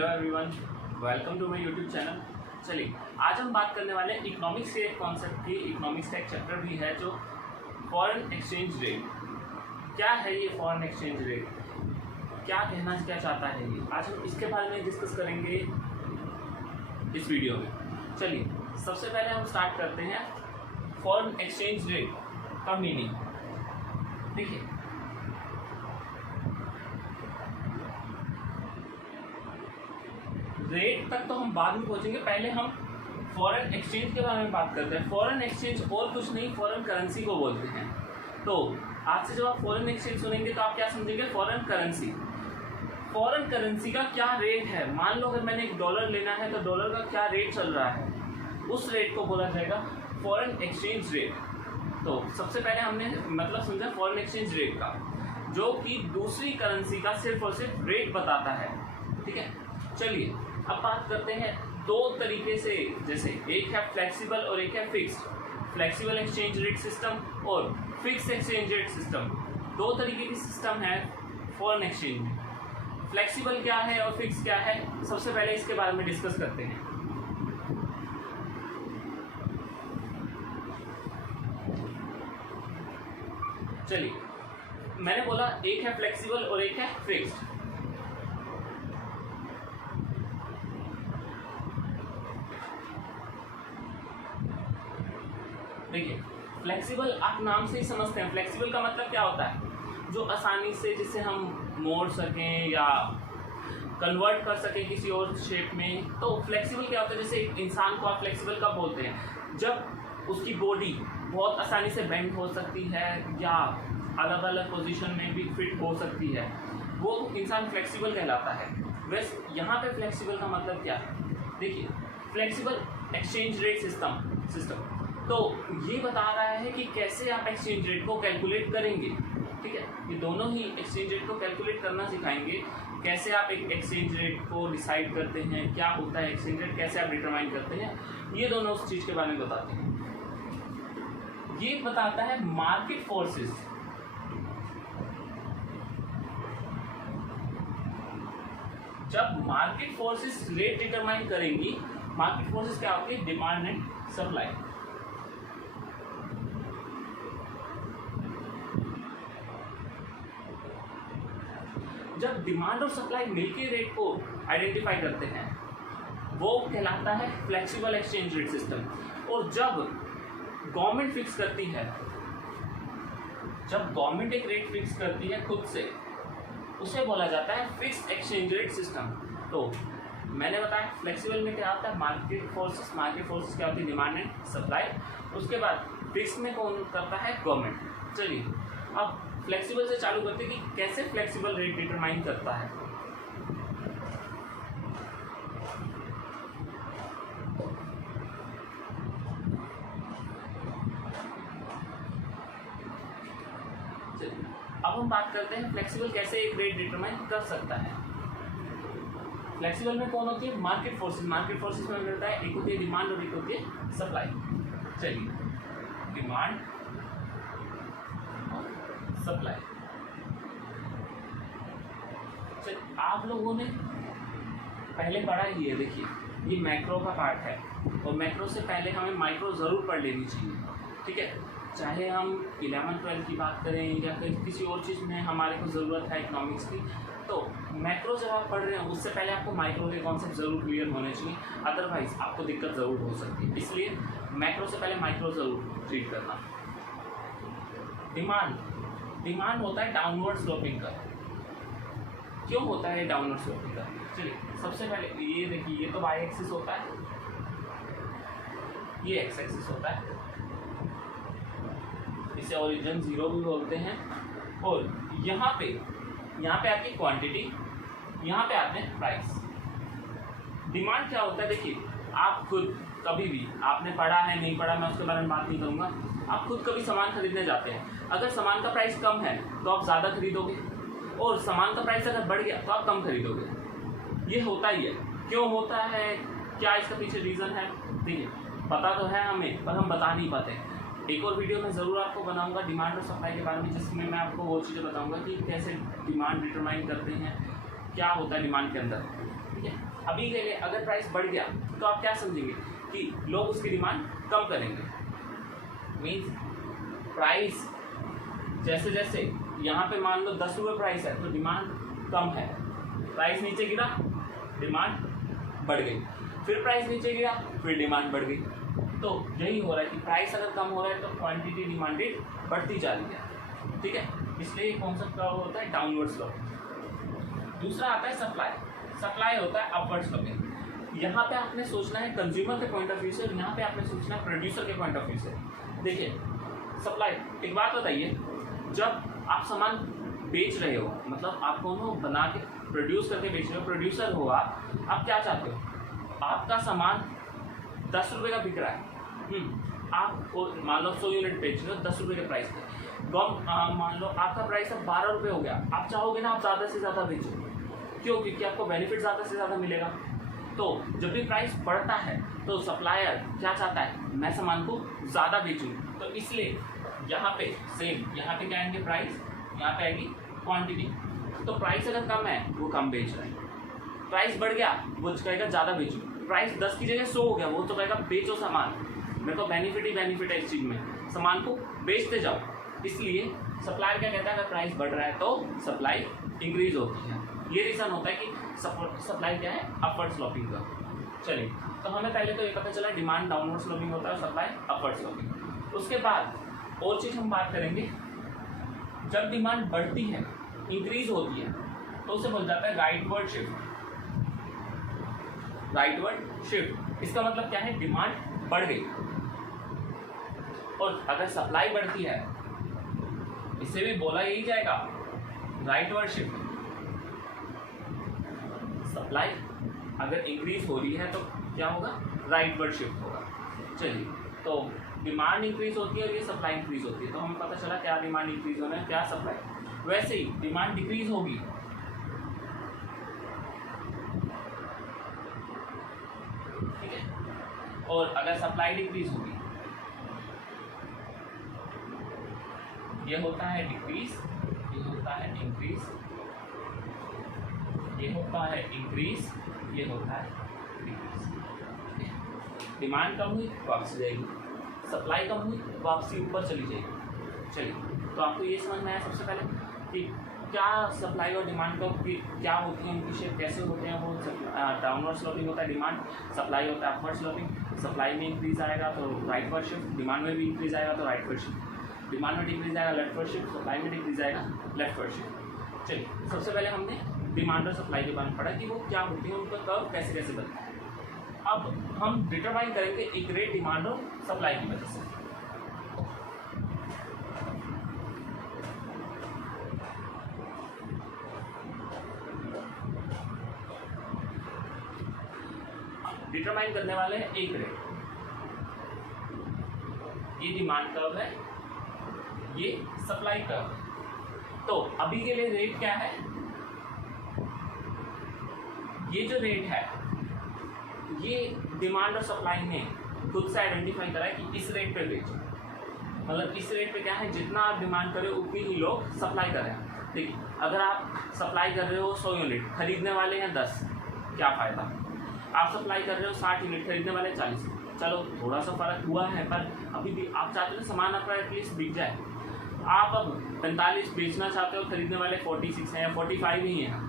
Hello everyone, welcome to my YouTube channel. चलिए आज हम बात करने वाले हैं इकोनॉमिक्स के एक कॉन्सेप्ट की। इकोनॉमिक्स का एक चैप्टर भी है जो फॉरेन एक्सचेंज रेट। क्या है ये फॉरेन एक्सचेंज रेट, क्या चाहता है ये, आज हम इसके बारे में डिस्कस करेंगे इस वीडियो में। चलिए सबसे पहले हम स्टार्ट करते हैं फॉरेन एक्सचेंज रेट का मीनिंग। देखिए रेट तक तो हम बाद में पहुंचेंगे, पहले हम फॉरेन एक्सचेंज के बारे में बात करते हैं। फॉरेन एक्सचेंज और कुछ नहीं, फॉरेन करेंसी को बोलते हैं। तो आज से जब आप फॉरेन एक्सचेंज सुनेंगे तो आप क्या समझेंगे? Foreign currency. फॉरेन करेंसी का क्या रेट है, मान लो अगर मैंने $1 लेना है तो डॉलर का क्या रेट चल रहा है, उस रेट को बोला जाएगा फॉरेन एक्सचेंज रेट। तो सबसे पहले हमने मतलब समझा फॉरेन एक्सचेंज रेट का, जो कि दूसरी करेंसी का सिर्फ और सिर्फ रेट बताता है। ठीक है, चलिए अब बात करते हैं दो तरीके से, जैसे एक है फ्लेक्सिबल और एक है fixed. Flexible exchange rate system और फिक्स्ड एक्सचेंज रेट सिस्टम, दो तरीके की सिस्टम है फॉरेन एक्सचेंज में। फ्लेक्सिबल क्या है और फिक्स क्या है, सबसे पहले इसके बारे में डिस्कस करते हैं। चलिए मैंने बोला एक है फ्लेक्सिबल और एक है फिक्स्ड। देखिए फ्लेक्सिबल आप नाम से ही समझते हैं। फ्लेक्सिबल का मतलब क्या होता है? जो आसानी से जिसे हम मोड़ सकें या कन्वर्ट कर सकें किसी और शेप में। तो फ्लेक्सिबल क्या होता है? जैसे एक इंसान को आप फ्लेक्सिबल कब बोलते हैं? जब उसकी बॉडी बहुत आसानी से बेंड हो सकती है या अलग अलग पोजीशन में भी फिट हो सकती है, वो इंसान फ्लेक्सिबल कहलाता है। वैसे यहाँ पे फ्लेक्सिबल का मतलब क्या है? देखिए फ्लेक्सिबल एक्सचेंज रेट सिस्टम तो ये बता रहा है कि कैसे आप एक्सचेंज रेट को कैलकुलेट करेंगे। ठीक है, ये दोनों ही एक्सचेंज रेट को कैलकुलेट करना सिखाएंगे। कैसे आप एक एक्सचेंज रेट को डिसाइड करते हैं, क्या होता है एक्सचेंज रेट, कैसे आप डिटरमाइन करते हैं, ये दोनों उस चीज़ के बारे में बताते हैं। ये बताता है मार्केट फोर्सेस। जब मार्केट फोर्सेस रेट डिटरमाइन करेंगी, मार्केट फोर्सेस क्या होती है? Demand and supply. जब डिमांड और सप्लाई मिलकर रेट को आइडेंटिफाई करते हैं, वो कहलाता है फ्लेक्सिबल एक्सचेंज रेट सिस्टम। और जब गवर्नमेंट फिक्स करती है, जब गवर्नमेंट एक रेट फिक्स करती है खुद से, उसे बोला जाता है फिक्स्ड एक्सचेंज रेट सिस्टम। तो मैंने बताया फ्लेक्सिबल में क्या होता है? मार्केट फोर्सेस क्या होती है? Demand and supply. उसके बाद फिक्स में कौन करता है? गवर्नमेंट। चलिए अब फ्लेक्सिबल से चालू करते हैं कि कैसे फ्लेक्सिबल रेट डिटरमाइन करता है। अब हम बात करते हैं फ्लेक्सिबल कैसे एक रेट डिटरमाइन कर सकता है। फ्लेक्सिबल में कौन होती है? मार्केट फोर्सेस में मिलता है, एक होती है डिमांड और एक होती है सप्लाई। चलिए डिमांड सप्लाई। आप लोगों ने पहले पढ़ा ही है। देखिए ये मैक्रो का पार्ट है और मैक्रो से पहले हमें माइक्रो ज़रूर पढ़ लेनी चाहिए। ठीक है, चाहे हम 11-12 की बात करें या फिर किसी और चीज़ में हमारे को ज़रूरत है इकोनॉमिक्स की, तो मैक्रो जब आप पढ़ रहे हैं उससे पहले आपको माइक्रो के कॉन्सेप्ट ज़रूर क्लियर होने चाहिए, अदरवाइज आपको दिक्कत ज़रूर हो सकती है। इसलिए मैक्रो से पहले माइक्रो ज़रूर ट्रीट करना। डिमांड होता है डाउनवर्ड स्लोपिंग का। क्यों होता है डाउनवर्ड स्लोपिंग का? चलिए सबसे पहले ये देखिए, ये तो वाई एक्सिस होता है, ये एक्स एक्सिस होता है, इसे ओरिजिन 0 भी बोलते हैं। और यहाँ पे आपकी क्वांटिटी, यहाँ पे आते हैं प्राइस। डिमांड क्या होता है? देखिए आप खुद कभी भी, आपने पढ़ा है नहीं पढ़ा मैं उसके बारे में बात नहीं करूँगा, आप खुद कभी सामान खरीदने जाते हैं, अगर सामान का प्राइस कम है तो आप ज़्यादा खरीदोगे, और सामान का प्राइस अगर बढ़ गया तो आप कम खरीदोगे। ये होता ही है। क्यों होता है, क्या इसका पीछे रीज़न है? देखिए पता तो है हमें, पर हम बता नहीं पाते। एक और वीडियो में ज़रूर आपको बनाऊंगा डिमांड और सप्लाई के बारे में, जिसमें मैं आपको वो चीज़ें बताऊंगा कि कैसे डिमांड डिटरमाइन करते हैं, क्या होता है डिमांड के अंदर। ठीक है, अभी के लिए अगर प्राइस बढ़ गया तो आप क्या समझेंगे कि लोग उसकी डिमांड कम करेंगे। मीन्स प्राइस जैसे जैसे यहाँ पे मान लो 10 रुपये प्राइस है तो डिमांड कम है, प्राइस नीचे गिरा डिमांड बढ़ गई, फिर प्राइस नीचे गिरा फिर डिमांड बढ़ गई। तो यही हो रहा है कि प्राइस अगर कम हो रहा है तो क्वांटिटी डिमांडेड बढ़ती जा रही है, ठीक है। इसलिए कॉन्सेप्ट का होता है डाउनवर्ड स्लोप। दूसरा आता है सप्लाई। सप्लाई होता है अपवर्ड स्लोपिंग। यहाँ पे आपने सोचना है कंज्यूमर के पॉइंट ऑफ व्यू से और यहाँ पे आपने सोचना है प्रोड्यूसर के पॉइंट ऑफ व्यू से। देखिए सप्लाई, एक बात बताइए, जब आप सामान बेच रहे हो, मतलब आप दोनों बना के प्रोड्यूस करके बेच रहे हो, प्रोड्यूसर हो आप क्या चाहते हो, आपका सामान 10 रुपये का बिक रहा है, आप मान लो 100 यूनिट बेच रहे हो 10 रुपये के प्राइस पे, मान लो आपका प्राइस अब 12 रुपये हो गया, आप चाहोगे ना आप ज़्यादा से ज़्यादा बेचो, क्यों? क्योंकि आपको बेनिफिट ज़्यादा से ज़्यादा मिलेगा। तो जब भी प्राइस बढ़ता है तो सप्लायर क्या चाहता है, मैं सामान को ज़्यादा बेचूँ, तो इसलिए यहाँ पे सेम, यहाँ पे क्या आएंगे प्राइस, यहाँ पे आएगी क्वांटिटी। तो प्राइस अगर कम है वो कम बेच रहे हैं, प्राइस बढ़ गया वो कहेगा ज़्यादा बेचूँ, प्राइस 10 की जगह 100 हो गया वो तो कहेगा बेचो सामान, मेरे को बेनिफिट ही बेनिफिट है इस चीज़ में, सामान को बेचते जाओ। इसलिए सप्लायर क्या कहता है, अगर प्राइस बढ़ रहा है तो सप्लाई इंक्रीज होती है। ये रीज़न होता है कि सप्लाई क्या है, अपवर्ड स्लोपिंग का। चलिए, तो हमें पहले तो ये पता चला डिमांड डाउनवर्ड स्लोपिंग होता है और सप्लाई अपवर्ड स्लोपिंग। उसके बाद और चीज़ हम बात करेंगे, जब डिमांड बढ़ती है, इंक्रीज होती है, तो उसे बोल जाता है राइटवर्ड शिफ्ट। राइटवर्ड शिफ्ट इसका मतलब क्या है, डिमांड बढ़ गई, और अगर सप्लाई बढ़ती है, इससे भी बोला यही जाएगा राइटवर्ड शिफ्ट। सप्लाई अगर इंक्रीज हो रही है तो क्या होगा, राइटवर्ड शिफ्ट होगा। चलिए, तो डिमांड इंक्रीज होती है और ये सप्लाई इंक्रीज होती है, तो हमें पता चला क्या डिमांड इंक्रीज होना है, क्या सप्लाई। वैसे ही डिमांड डिक्रीज होगी, ठीक है, और अगर सप्लाई डिक्रीज होगी, ये होता है डिक्रीज, ये होता है इंक्रीज, ये होता है इंक्रीज, ये होता है डिक्रीज। डिमांड कम हुई वापसी जाएगी, सप्लाई कम हुई वापसी ऊपर चली जाएगी। चलिए, तो आपको ये समझ में आया सबसे पहले कि क्या सप्लाई और डिमांड का क्या होती है, उनकी शेप कैसे होते हैं। वो डाउनवर्ड स्लोपिंग होता है डिमांड, सप्लाई होता है अपवर्ड स्लोपिंग। सप्लाई में इंक्रीज आएगा तो राइटवर्ड शिफ्ट, डिमांड में भी इंक्रीज आएगा तो राइटवर्ड शिफ्ट, डिमांड में डिक्रीज आएगा लेफ्टवर्ड शिफ्ट, सप्लाई में डिक्रीज आएगा लेफ्टवर्ड शिफ्ट। चलिए, सबसे पहले हमने डिमांड और सप्लाई के बारे में पढ़ा कि वो क्या होती है, उनका कर्व कैसे कैसे बनता है। अब हम डिटरमाइन करेंगे एक रेट डिमांड और सप्लाई की वजह से। डिटरमाइन करने वाले हैं एक रेट, ये डिमांड कर्व है, ये सप्लाई कर्व। तो अभी के लिए रेट क्या है, ये जो रेट है ये डिमांड और सप्लाई ने खुद से आइडेंटिफाई करा है कि इस रेट पे बेचो, मतलब इस रेट पे क्या है, जितना आप डिमांड करें उतनी ही लोग सप्लाई कर रहे हैं। देखिए, अगर आप सप्लाई कर रहे हो 100 यूनिट, खरीदने वाले हैं 10, क्या फ़ायदा। आप सप्लाई कर रहे हो 60 यूनिट, खरीदने वाले 40, चलो थोड़ा सा फ़र्क हुआ है, पर अभी भी आप चाहते हो सामान आपका एटलीस्ट बिक जाए। आप अब 45 बेचना चाहते हो, खरीदने वाले 46 हैं या 45 ही हैं,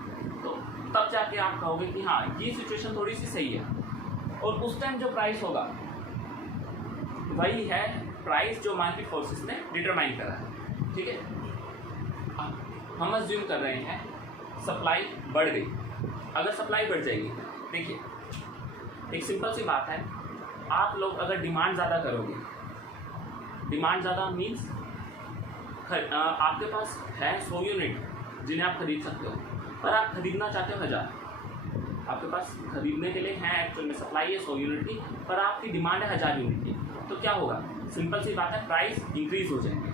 तो तब जाके आप कहोगे कि हाँ ये सिचुएशन थोड़ी सी सही है। और उस टाइम जो प्राइस होगा वही है प्राइस जो मार्केट फोर्सेस ने डिटरमाइन करा है, ठीक है। हम अज्यूम कर रहे हैं सप्लाई बढ़ गई, अगर सप्लाई बढ़ जाएगी, देखिए एक सिंपल सी बात है, आप लोग अगर डिमांड ज़्यादा करोगे, डिमांड ज़्यादा मीन्स आपके पास है 100 यूनिट जिन्हें आप खरीद सकते हो, पर आप खरीदना चाहते हो 1000, आपके पास खरीदने के लिए है एक्चुअल में सप्लाई है 100 यूनिट की, पर आपकी डिमांड है 1000 यूनिट की, तो क्या होगा, सिंपल सी बात है, प्राइस इंक्रीज हो जाएंगे।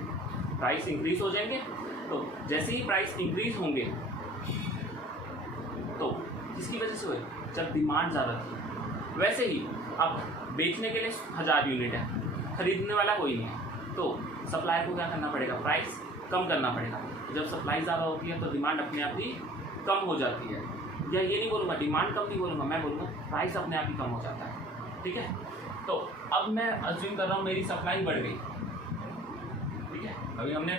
प्राइस इंक्रीज हो जाएंगे, तो जैसे ही प्राइस इंक्रीज होंगे तो किसकी वजह से हुए, जब डिमांड ज़्यादा थी। वैसे ही अब बेचने के लिए 1000 यूनिट है, खरीदने वाला कोई नहीं है, तो सप्लाई को क्या करना पड़ेगा, प्राइस कम करना पड़ेगा। जब सप्लाई ज़्यादा होती है तो डिमांड अपने आप ही कम हो जाती है, या ये नहीं बोलूँगा, डिमांड कम नहीं बोलूँगा, मैं बोलूँगा प्राइस अपने आप ही कम हो जाता है। ठीक है, तो अब मैं अज्यूम कर रहा हूँ मेरी सप्लाई बढ़ गई। ठीक है, अभी हमने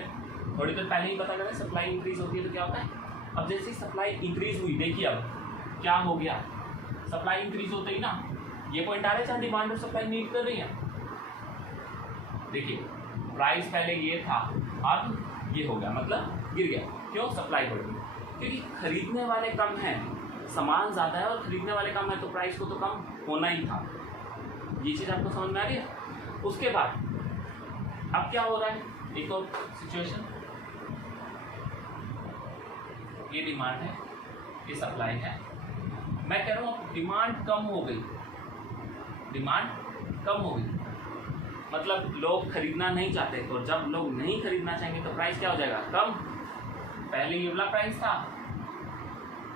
थोड़ी देर पहले ही पता करा सप्लाई इंक्रीज होती है तो क्या होता है। अब जैसे सप्लाई इंक्रीज हुई, देखिए अब क्या हो गया, सप्लाई इंक्रीज होते ही ना ये पॉइंट आ रहा है जहाँ डिमांड और सप्लाई मीट कर रही है। देखिए प्राइस पहले ये था, अब ये हो गया, मतलब गिर गया। क्यों? सप्लाई बढ़ गई, क्योंकि खरीदने वाले कम हैं, सामान ज़्यादा है और खरीदने वाले कम है, तो प्राइस को तो कम होना ही था। ये चीज़ आपको समझ में आ रही है। उसके बाद अब क्या हो रहा है, एक और सिचुएशन, ये डिमांड है, ये सप्लाई है। मैं कह रहा हूँ डिमांड कम हो गई, डिमांड कम हो गई, मतलब लोग खरीदना नहीं चाहते, और जब लोग नहीं खरीदना चाहेंगे तो प्राइस क्या हो जाएगा, कम। पहले ये वाला प्राइस था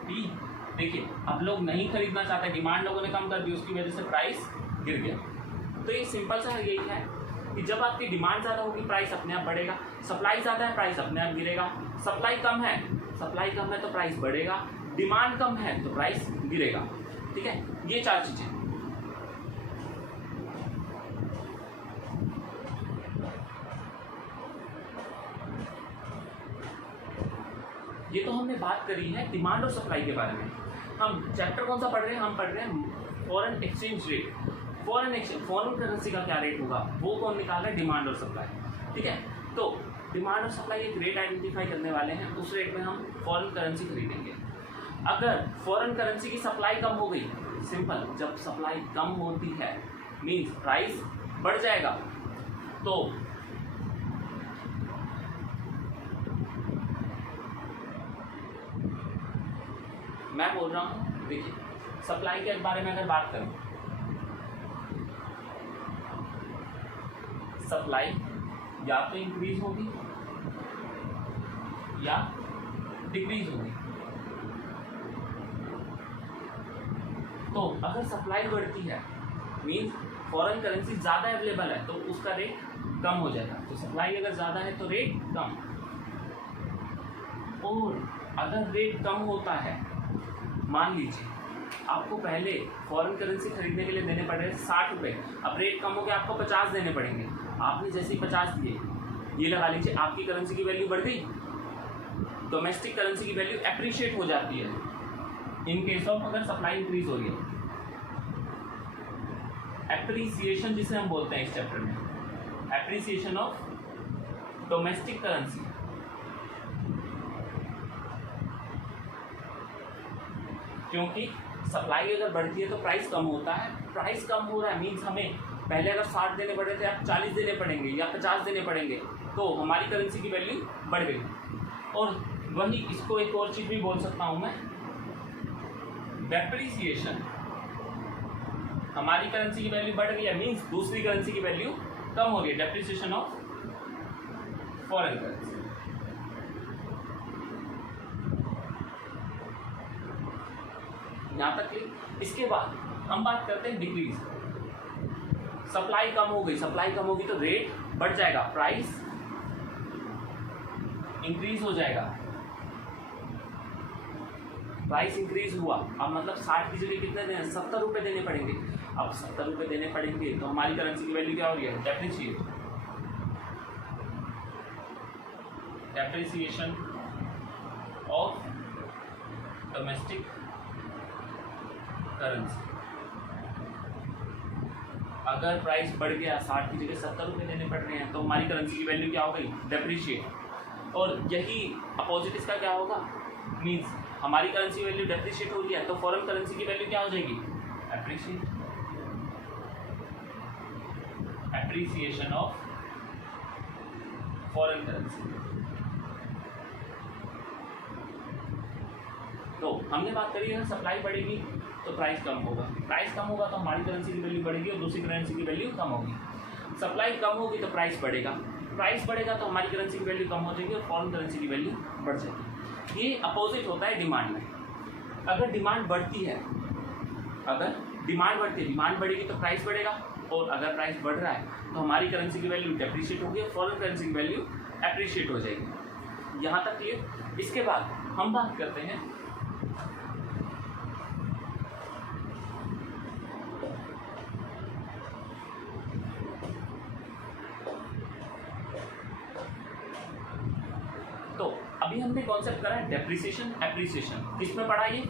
P, देखिए अब लोग नहीं खरीदना चाहते, डिमांड लोगों ने कम कर दी, उसकी वजह से प्राइस गिर गया। तो ये सिंपल सा यही है कि जब आपकी डिमांड ज़्यादा होगी प्राइस अपने आप बढ़ेगा, सप्लाई ज़्यादा है प्राइस अपने आप गिरेगा, सप्लाई कम है तो प्राइस बढ़ेगा, डिमांड कम है तो प्राइस गिरेगा। ठीक है, ये चार चीज़ें। ये तो हमने बात करी है डिमांड और सप्लाई के बारे में। हम चैप्टर कौन सा पढ़ रहे हैं, हम पढ़ रहे हैं foreign exchange rate. Foreign currency का क्या रेट होगा वो कौन निकाल रहा है, डिमांड और सप्लाई। ठीक है, तो डिमांड और सप्लाई एक रेट आइडेंटिफाई करने वाले हैं, उस रेट में हम फॉरेन करेंसी खरीदेंगे। अगर फॉरेन करेंसी की सप्लाई कम हो गई, सिंपल, जब सप्लाई कम होती है मीन्स प्राइस बढ़ जाएगा। तो मैं बोल रहा हूँ, देखिए सप्लाई के बारे में अगर बात करें, सप्लाई या तो इंक्रीज होगी या डिक्रीज होगी। तो अगर सप्लाई बढ़ती है मीन्स फॉरेन करेंसी ज़्यादा अवेलेबल है तो उसका रेट कम हो जाएगा। तो सप्लाई अगर ज़्यादा है तो रेट कम, और अगर रेट कम होता है, मान लीजिए आपको पहले फॉरेन करेंसी खरीदने के लिए देने पड़ रहे 60 रुपये, अब रेट कम हो गया आपको 50 देने पड़ेंगे। आपने जैसे ही 50 दिए, ये लगा लीजिए आपकी करेंसी की वैल्यू बढ़ गई, डोमेस्टिक करेंसी की वैल्यू एप्रिशिएट हो जाती है इन केस ऑफ अगर सप्लाई इंक्रीज हो रही है। एप्रिसिएशन जिसे हम बोलते हैं इस चैप्टर में, एप्रिसिएशन ऑफ डोमेस्टिक करेंसी। क्योंकि सप्लाई अगर बढ़ती है तो प्राइस कम होता है, प्राइस कम हो रहा है मीन्स हमें पहले अगर 60 देने पड़ रहे थे अब 40 देने पड़ेंगे या 50 देने पड़ेंगे, तो हमारी करेंसी की वैल्यू बढ़ गई। और वही इसको एक और चीज़ भी बोल सकता हूँ मैं, डेप्रिसिएशन। हमारी करेंसी की वैल्यू बढ़ गई है मीन्स दूसरी करेंसी की वैल्यू कम हो गई, डेप्रिसिएशन ऑफ फॉरेन करेंसी। यहाँ तक क्लियर। इसके बाद हम बात करते हैं डिक्रीज। सप्लाई कम हो गई, सप्लाई कम होगी तो रेट बढ़ जाएगा, प्राइस इंक्रीज हो जाएगा। प्राइस इंक्रीज हुआ, अब मतलब 60 की जगह कितने देने, 70 रुपये देने पड़ेंगे। अब 70 रुपये देने पड़ेंगे तो हमारी करेंसी की वैल्यू क्या हो रही है, डेप्रिसिएशन ऑफ डोमेस्टिक करेंसी। अगर प्राइस बढ़ गया, 60 की जगह 70 रुपये देने पड़ रहे हैं, तो हमारी करेंसी की वैल्यू क्या हो गई, डेप्रिशिएट। और यही अपोजिट इसका क्या होगा, मीन्स हमारी करेंसी वैल्यू डेप्रिशिएट हो रही है तो फॉरेन करेंसी की वैल्यू क्या हो जाएगी, appreciate. Appreciation of foreign currency. तो हमने बात करी है सप्लाई बढ़ेगी तो प्राइस कम होगा, प्राइस कम होगा तो हमारी करेंसी की वैल्यू बढ़ेगी और दूसरी करेंसी की वैल्यू कम होगी। सप्लाई कम होगी तो प्राइस बढ़ेगा, प्राइस बढ़ेगा तो हमारी करेंसी की वैल्यू कम हो जाएगी और फॉरेन करेंसी की वैल्यू बढ़ जाएगी। ये अपोजिट होता है डिमांड में। अगर डिमांड बढ़ती है, डिमांड बढ़ेगी तो प्राइस बढ़ेगा, और अगर प्राइस बढ़ रहा है तो हमारी करेंसी की वैल्यू डेप्रिशिएट होगी और फॉरेन करेंसी की वैल्यू एप्रिशिएट हो जाएगी। यहाँ तक क्लियर। इसके बाद हम बात करते हैं अभी हमने कॉन्सेप्ट करा है डेप्रिसिएशन एप्रिसिएशन, किसमें पढ़ा ये?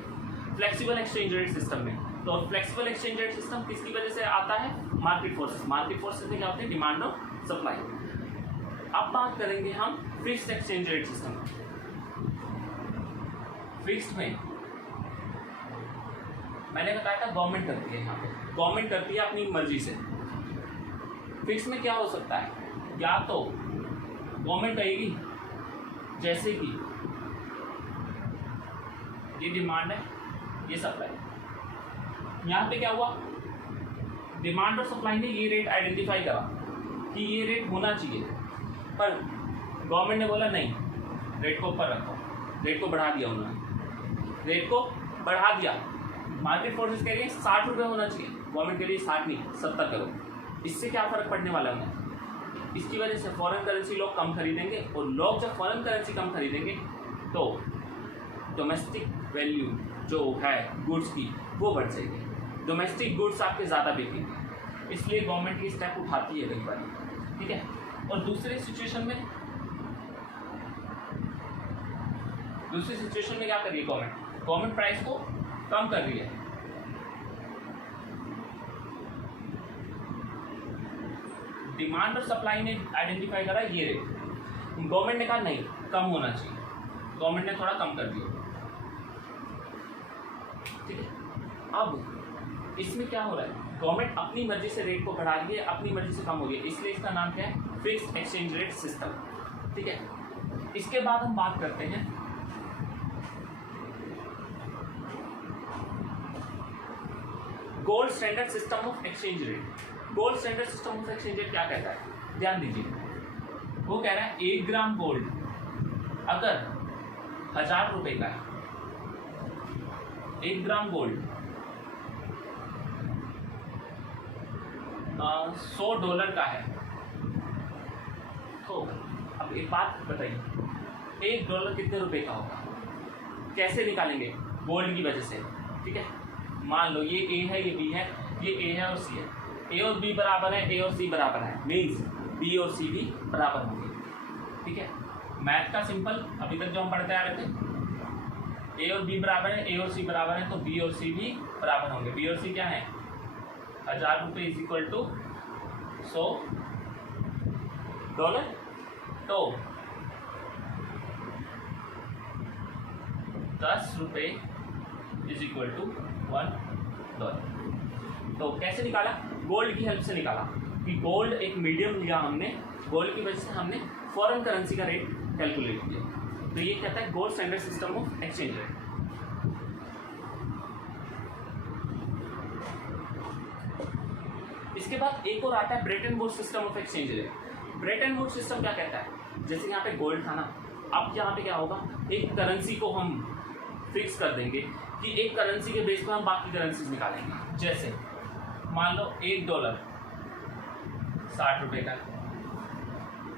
फ्लेक्सिबल एक्सचेंज रेट सिस्टम में। तो फ्लेक्सिबल एक्सचेंज रेट सिस्टम किसकी वजह से आता है? Market forces. मार्केट फोर्सेस में क्या होते हैं? डिमांड और सप्लाई। अब बात करेंगे हम fixed exchange rate system. Fixed में मैंने बताया था गवर्नमेंट करती है, यहाँ पे गवर्नमेंट करती है अपनी मर्जी से। फिक्स में क्या हो सकता है? या तो गवर्नमेंट कहेगी जैसे कि ये डिमांड है, ये सप्लाई। यहाँ पे क्या हुआ? डिमांड और सप्लाई ने ये रेट आइडेंटिफाई करा कि ये रेट होना चाहिए, पर गवर्नमेंट ने बोला नहीं, रेट को ऊपर रखो, रेट को बढ़ा दिया उन्होंने, रेट को बढ़ा दिया। मार्केट फोर्सेस कह रही है 60 रुपये होना चाहिए, गवर्नमेंट के लिए 60 नहीं 70 करो। इससे क्या फ़र्क पड़ने वाला है? इसकी वजह से फॉरेन करेंसी लोग कम खरीदेंगे, और लोग जब फॉरेन करेंसी कम खरीदेंगे तो डोमेस्टिक वैल्यू जो है गुड्स की वो बढ़ जाएगी, डोमेस्टिक गुड्स आपके ज़्यादा बिकेंगे। इसलिए गवर्नमेंट ये स्टेप उठाती है कई बार, ठीक है। और दूसरी सिचुएशन में क्या कर रही है गवर्नमेंट? गवर्नमेंट प्राइस को कम कर रही है। डिमांड और सप्लाई ने आइडेंटिफाई करा ये रेट, गवर्नमेंट ने कहा नहीं कम होना चाहिए, गवर्नमेंट ने थोड़ा कम कर दिया, ठीक है। अब इसमें क्या हो रहा है? गवर्नमेंट अपनी मर्जी से रेट को बढ़ा रही है, अपनी मर्जी से कम हो रही है, इसलिए इसका नाम क्या है? फिक्स्ड एक्सचेंज रेट सिस्टम, ठीक है। इसके बाद हम बात करते हैं gold standard system of exchange rate. Gold standard system of exchange rate क्या कहता है? ध्यान दीजिए, वो कह रहा है 1 ग्राम गोल्ड अगर 1000 रुपये का है, 1 ग्राम गोल्ड $100 का है, तो अब एक बात बताइए, $1 कितने रुपए का होगा? कैसे निकालेंगे? गोल्ड की वजह से, ठीक है। मान लो ये ए है, ये बी है, ये ए है और सी है, ए और बी बराबर है, ए और सी बराबर है, मीन्स बी और सी भी बराबर होंगे, ठीक है। मैथ का सिंपल अभी तक जो हम पढ़ते आ रहे थे, ए और बी बराबर है, ए और सी bराबर है, तो बी और सी भी बराबर होंगे। बी और सी क्या है? 1000 रुपये इज इक्वल टू $100, तो 10 रुपये इज इक्वल टू $1। तो कैसे निकाला? गोल्ड की हेल्प से निकाला कि गोल्ड एक मीडियम लिया हमने, गोल्ड की वजह से हमने फॉरेन करेंसी का रेट कैलकुलेट किया। तो ये कहता है gold standard system of exchange rate. इसके बाद एक और आता है Bretton Woods system of exchange rate. Bretton Woods system क्या कहता है? जैसे यहाँ पे गोल्ड था ना, अब यहाँ पे क्या होगा? एक करेंसी को हम फिक्स कर देंगे कि एक करेंसी के बेस पर हम बाकी करेंसीज निकालेंगे। जैसे मान लो $1 60 रुपये का,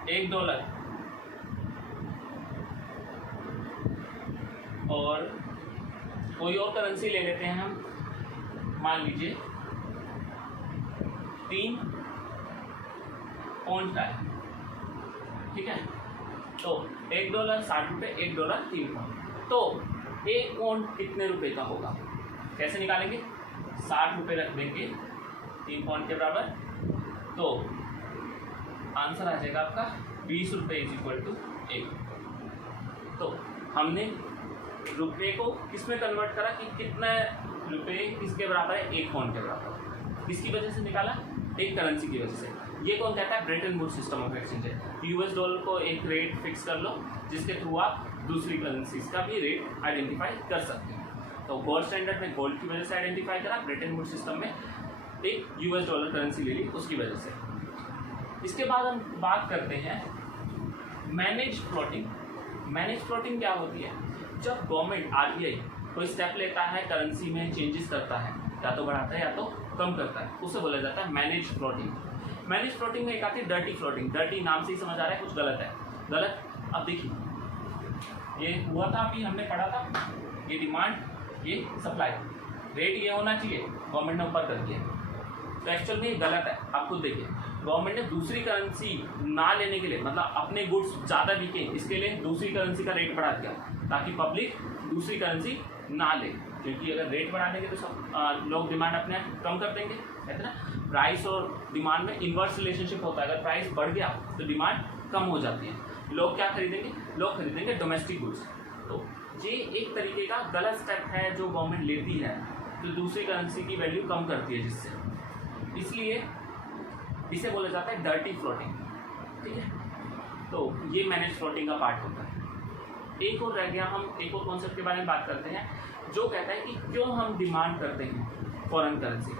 $1 और कोई और करेंसी ले लेते हैं हम, मान लीजिए 3 पौंड का है, ठीक है। तो $1 60 रुपये, $1 3 पौंड, तो 1 पौंड कितने रुपए का होगा? कैसे निकालेंगे? 60 रुपये रख देंगे 3 पौंड के बराबर, तो आंसर आ जाएगा आपका 20 रुपये इज इक्वल टू 1। तो हमने रुपये को किस में कन्वर्ट करा कि कितना रुपये किसके बराबर है? 1 पौंड के बराबर। किसकी वजह से निकाला? एक करेंसी की वजह से। ये कौन कहता है? Bretton Woods system of exchange है। $US को एक रेट फिक्स कर लो जिसके थ्रू आप दूसरी करेंसीज का भी रेट आइडेंटिफाई कर सकते हैं। तो गोल्ड स्टैंडर्ड में गोल्ड की वजह से आइडेंटिफाई करा, ब्रेटन वुड्स सिस्टम में एक $US करेंसी ले ली उसकी वजह से। इसके बाद हम बात करते हैं मैनेज फ्लोटिंग। मैनेज फ्लोटिंग क्या होती है? जब गवर्नमेंट RBI कोई स्टेप लेता है, करेंसी में चेंजेस करता है, या तो बढ़ाता है या तो कम करता है, उसे बोला जाता है मैनेज फ्लोटिंग। मैनेज फ्लोटिंग में एक आती है डर्टी फ्लोटिंग। डर्टी नाम से ही समझ आ रहा है कुछ गलत है, गलत। अब देखिए ये हुआ था, अभी हमने पढ़ा था, ये डिमांड ये सप्लाई, रेट ये होना चाहिए, गवर्नमेंट ने ऊपर कर दिया, तो एक्चुअल में ये गलत है। आप खुद देखिए, गवर्नमेंट ने दूसरी करेंसी ना लेने के लिए, मतलब अपने गुड्स ज़्यादा बिके इसके लिए दूसरी करेंसी का रेट बढ़ा दिया, ताकि पब्लिक दूसरी करेंसी ना ले। क्योंकि अगर रेट बढ़ा देंगे तो सब लोग डिमांड अपने कम कर देंगे। कहते हैं ना, प्राइस और डिमांड में इन्वर्स रिलेशनशिप होता है। अगर प्राइस बढ़ गया तो डिमांड कम हो जाती है। लोग क्या खरीदेंगे? लोग खरीदेंगे डोमेस्टिक गुड्स। तो ये एक तरीके का गलत स्टेप है जो गवर्नमेंट लेती है, तो दूसरी करेंसी की वैल्यू कम करती है, जिससे इसलिए इसे बोला जाता है डर्टी फ्लोटिंग। ठीक है, तो ये मैनेज फ्लोटिंग का पार्ट होता है। एक और रह गया, हम एक और कॉन्सेप्ट के बारे में बात करते हैं जो कहता है कि क्यों हम डिमांड करते हैं फॉरेन करेंसी।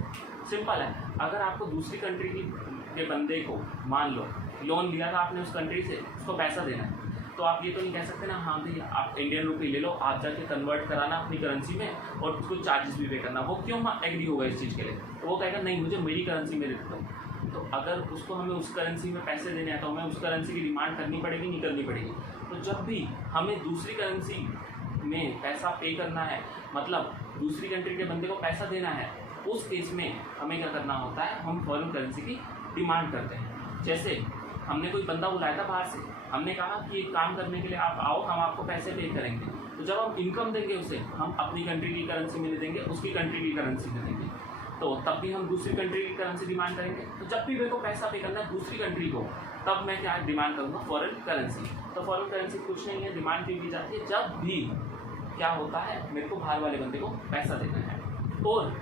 सिंपल है, अगर आपको दूसरी कंट्री के बंदे को, मान लो लोन लिया था आपने उस कंट्री से, उसको पैसा देना है, तो आप ये तो नहीं कह सकते ना, हाँ भाई आप इंडियन रुपी ले लो, आप जाके कन्वर्ट कराना अपनी करेंसी में और उसको चार्जेस भी पे करना। वो क्यों एग्री होगा इस चीज़ के लिए? तो वो कहेगा नहीं, मुझे मेरी करेंसी में दे दो। तो अगर उसको हमें उस करेंसी में पैसे देने हैं तो हमें उस करेंसी की डिमांड करनी पड़ेगी, नहीं करनी पड़ेगी? तो जब भी हमें दूसरी करेंसी में पैसा पे करना है, मतलब दूसरी कंट्री के बंदे को पैसा देना है, उस केस में हमें क्या करना होता है? हम फॉरेन करेंसी की डिमांड करते हैं। जैसे हमने कोई बंदा बुलाया था बाहर से, हमने कहा कि एक काम करने के लिए आप आओ, हम आपको पैसे पे करेंगे। तो जब हम इनकम देंगे उसे, हम अपनी कंट्री की करेंसी में देंगे, उसकी कंट्री की करेंसी में देंगे, तो तब भी हम दूसरी कंट्री की करेंसी डिमांड करेंगे। तो जब भी मेरे को पैसा पे करना है दूसरी कंट्री को, तब मैं क्या डिमांड करूँगा? Foreign currency. तो फॉरेन करेंसी कुछ नहीं है, डिमांड क्यों की जाती है? जब भी क्या होता है, मेरे को बाहर वाले बंदे को पैसा देना है। और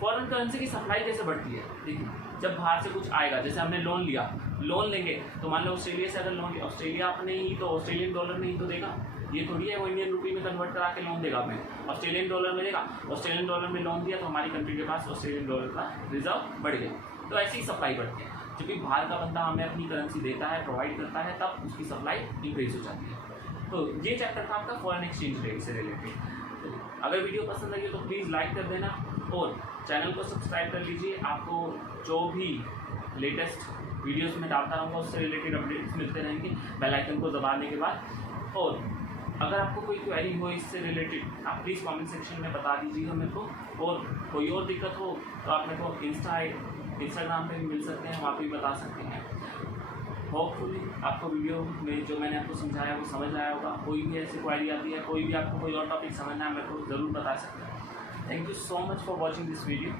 फॉरेन करेंसी की सप्लाई कैसे बढ़ती है? देखिए, जब बाहर से कुछ आएगा, जैसे हमने लोन लिया, लोन लेंगे तो मान लो ऑस्ट्रेलिया से अगर लोन लिया, ऑस्ट्रेलिया अपने ही तो ऑस्ट्रेलियन डॉलर में ही तो देगा। ये थोड़ी है वो इंडियन रुपी में कन्वर्ट करा के लोन देगा हमें, ऑस्ट्रेलियन डॉलर में देगा। ऑस्ट्रेलियन डॉलर में लोन दिया तो हमारी कंट्री के पास ऑस्ट्रेलियन डॉलर का रिजर्व बढ़ गया। तो ऐसी ही सप्लाई बढ़ती है। जब भी बाहर का बंदा हमें अपनी करेंसी देता है, प्रोवाइड करता है, तब उसकी सप्लाई इंक्रीज हो जाती है। तो ये चैप्टर था आपका फॉरेन एक्सचेंज रेट से रिलेटेड। अगर वीडियो पसंद लगी तो प्लीज़ लाइक कर देना और चैनल को सब्सक्राइब कर लीजिए। आपको जो भी लेटेस्ट वीडियोस में डालता रहूँगा उससे रिलेटेड अपडेट्स मिलते रहेंगे बेल आइकन को दबाने के बाद। और अगर आपको कोई क्वेरी हो इससे रिलेटेड, आप प्लीज़ कमेंट सेक्शन में बता दीजिएगा मेरे को। और कोई और दिक्कत हो तो आप मेरे को इंस्टाग्राम पे भी मिल सकते हैं, वहाँ पर भी बता सकते हैं। होपफुली आपको वीडियो में जो मैंने आपको समझाया वो समझ आया होगा। कोई भी ऐसी क्वेरी आती है, कोई भी आपको कोई और टॉपिक समझना है, मेरे को ज़रूर बता सकते हैं। Thank you so much for watching this video.